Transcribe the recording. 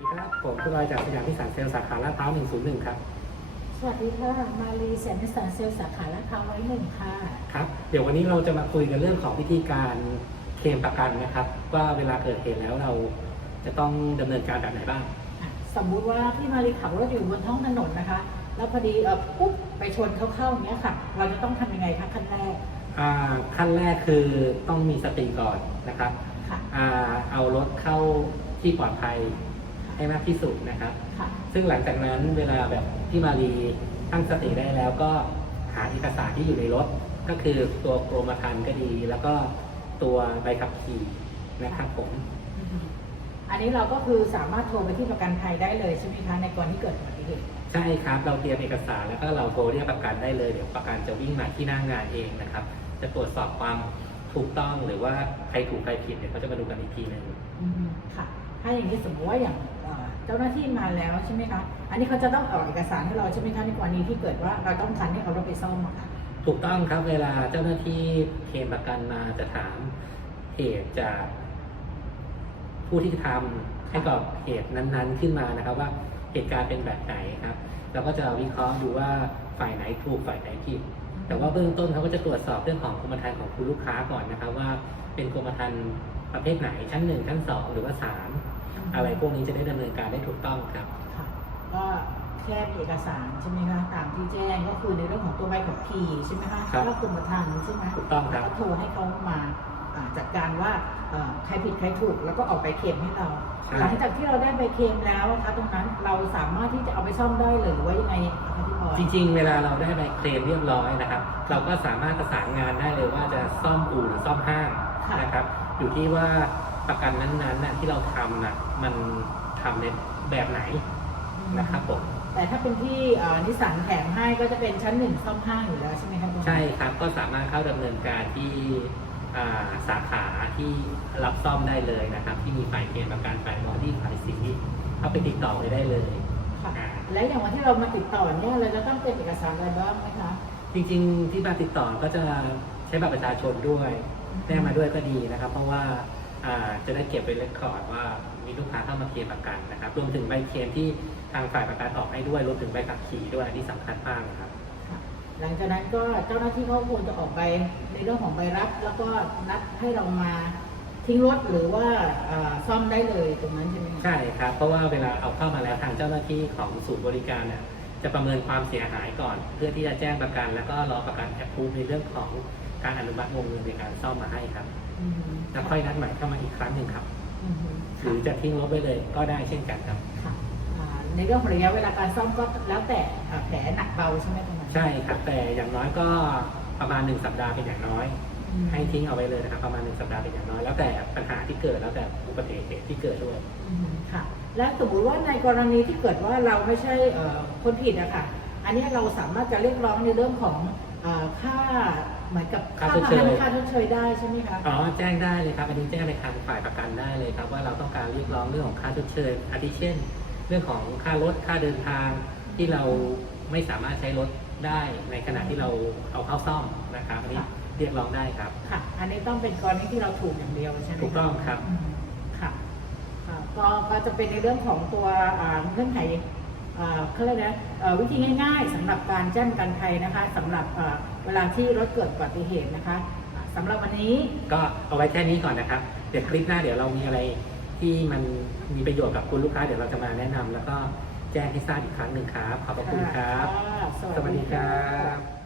ดีครับผมคุณลอยจากสยามพิสารเซลล์สาขาลาดพร้าว101 ครับ สวัสดีค่ะมารีเซนนิสสันเซลล์สาขาลาดพร้าวร้อยหนึ่งค่ะ ครับ เดี๋ยววันนี้เราจะมาคุยกันเรื่องของวิธีการเคลมประกันนะครับ ว่าเวลาเกิดเหตุแล้วเราจะต้องดำเนินการแบบไหนบ้างอะสมมุติว่าพี่มารีขับรถอยู่บนท้องถนนนะคะ แล้วพอดีเออปุ๊บไปชนเขาเข้าอย่างเนี้ยค่ะ เราจะต้องทำยังไงคะขั้นแรกอ่าขั้นแรกคือต้องมีสติก่อนนะครับค่ะ อ่าเอารถเข้าที่ปลอดภัย ให้มากที่สุดนะครับ ค่ะ ซึ่งหลังจากนั้นเวลาแบบพี่มารีตั้งสติได้แล้วก็หาเอกสารที่อยู่ในรถ ก็คือตัวกรมธรรม์ก็ดี แล้วก็ตัวใบขับขี่นะครับผมอืมอันนี้เราก็คือสามารถโทรไปที่ประกันภัยได้เลยใช่ไหมคะในกรณีที่เกิดอุบัติเหตุ ใช่ครับ เราเตรียมเอกสารแล้วก็เราโทรเรียกประกันได้เลย เดี๋ยวประกันจะวิ่งมาที่หน้างานเองนะครับ จะตรวจสอบความถูกต้องหรือว่าใครถูกใครผิดเดี๋ยวเขาจะมาดูกันอีกทีหนึ่งอืมค่ะ ถ้าอย่างนี้สมมติว่าอย่างเจ้าหน้าที่มาแล้วใช่ไหมคะ อันนี้เขาจะต้องออกเอกสารให้เราใช่ไหมคะในกรณีที่เกิดว่าเราต้องการให้เอารถไปซ่อมอะค่ะ ถูกต้องครับเวลาเจ้าหน้าที่เคลมประกันมาจะถามเหตุจากผู้ที่ทำให้กับเหตุนั้นๆ ขึ้นมานะครับว่าเหตุการณ์เป็นแบบไหนครับเราก็จะวิเคราะห์ดูว่าฝ่ายไหนถูกฝ่ายไหนผิดแต่ว่าเบื้องต้นเขาก็จะตรวจสอบเรื่องของกรมธรรม์ของคุณลูกค้าก่อนนะครับว่าเป็นกรมธรรม์ประเภทไหนชั้นหนึ่งชั้นสองหรือว่าสาม อะไรพวกนี้จะได้ดำเนินการได้ถูกต้องครับค่ะก็แค่มีเอกสารใช่ไหมคะตามที่แจ้งก็คือในเรื่องของตัวใบขับขี่ใช่ไหมคะครับแล้วกรมธรรม์ใช่ไหมถูกต้องครับแล้วก็โทรให้เขามาอ่าจัดการว่าเอ่อใครผิดใครถูกแล้วก็ออกใบเคลมให้เราใช่หลังจากที่เราได้ใบเคลมแล้วนะคะตรงนั้นเราสามารถที่จะเอาไปซ่อมได้เลยหรือว่ายังไงคะพี่บอยจริง ๆ เวลาเราได้ใบเคลมเรียบร้อยนะครับ เราก็สามารถประสานงานได้เลยว่าจะซ่อมอู่หรือซ่อมห้างค่ะนะครับ อยู่ที่ว่า ประกันนั้นๆน่ะที่เราทำน่ะมันทำในแบบไหนนะครับผมแต่ถ้าเป็นที่เอ่อนิสสันแถมให้ก็จะเป็นชั้นหนึ่งซ่อมห้างอยู่แล้วใช่ไหมคะตรงนั้นใช่ครับก็สามารถเข้าดำเนินการที่อ่าสาขาที่รับซ่อมได้เลยนะครับ ที่มีฝ่ายเคลมประกันฝ่ายบอดี้ฝ่ายสีเข้าไปติดต่อไปได้เลยค่ะอ่าและอย่างวันที่เรามาติดต่อเนี่ยเราจะต้องเตรียมเอกสารอะไรบ้างไหมคะจริง ๆ ที่มาติดต่อก็จะใช้บัตรประชาชนด้วยแจ้งมาด้วยก็ดีนะครับ เพราะว่าอ่า จะได้เก็บเป็นเรคคอร์ดว่ามีลูกค้าเข้ามาเคลมประกันนะครับ รวมถึงใบเคลมที่ทางฝ่ายประกันออกให้ด้วยรวมถึงใบขับขี่ด้วยอันนี้สำคัญมากนะครับค่ะหลังจากนั้นก็เจ้าหน้าที่เขาควรจะออกไปในเรื่องของใบรับ แล้วก็นัดให้เรามาทิ้งรถหรือว่าเอ่อซ่อมได้เลยตรงนั้นใช่ไหมคะ ใช่ครับ เพราะว่าเวลาเอาเข้ามาแล้วทางเจ้าหน้าที่ของศูนย์บริการเนี่ยจะประเมินความเสียหายก่อน เพื่อที่จะแจ้งประกัน แล้วก็รอประกันแอปพูในเรื่องของการอนุมัติวงเงินในการซ่อมมาให้ครับอืม แล้วค่อยนัดหมายเข้ามาอีกครั้งหนึ่งครับอืมหรือจะทิ้งรถไว้เลยก็ได้เช่นกันครับค่ะอ่าในเรื่องของระยะเวลาการซ่อมก็แล้วแต่อ่าแผลหนักเบาใช่ไหมตรงนั้นใช่ครับ แต่อย่างน้อยก็ประมาณหนึ่งสัปดาห์เป็นอย่างน้อยอืมให้ทิ้งเอาไว้เลยนะครับ ประมาณหนึ่งสัปดาห์เป็นอย่างน้อย แล้วแต่ปัญหาที่เกิดแล้วแต่อุบัติเหตุที่เกิดด้วยอืมค่ะ และสมมติว่าในกรณีที่เกิดว่าเราไม่ใช่เอ่อคนผิดอะค่ะ อันนี้เราสามารถจะเรียกร้องในเรื่องของเอ่อค่าเหมือนกับค่าชดเชย ค่าชดเชยได้ใช่ไหมคะ อ๋อแจ้งได้เลยครับอันนี้แจ้งในทางฝ่ายประกันได้เลยครับ ว่าเราต้องการเรียกร้องเรื่องของค่าชดเชยอาทิเช่น เรื่องของค่ารถค่าเดินทางที่เราไม่สามารถใช้รถได้ในขณะที่เราเอาเข้าซ่อมนะครับอันนี้เรียกร้องได้ครับ ค่ะ อันนี้ต้องเป็นกรณีที่เราถูกอย่างเดียวใช่ไหมคะถูกต้องครับอืมค่ะค่ะ ก็ก็จะเป็นในเรื่องของตัวอ่าเงื่อนไขอ่า เขาเรียกนะเอ่อวิธีง่ายๆสำหรับการแจ้งประกันภัยนะคะสำหรับอ่าเวลาที่รถเกิดอุบัติเหตุนะคะอ่าสำหรับวันนี้ก็เอาไว้แค่นี้ก่อนนะครับ เดี๋ยวคลิปหน้าเดี๋ยวเรามีอะไรที่มันมีประโยชน์กับคุณลูกค้าเดี๋ยวเราจะมาแนะนำแล้วก็แจ้งให้ทราบอีกครั้งหนึ่งครับ ขอบพระคุณครับค่ะสวัสดีครับ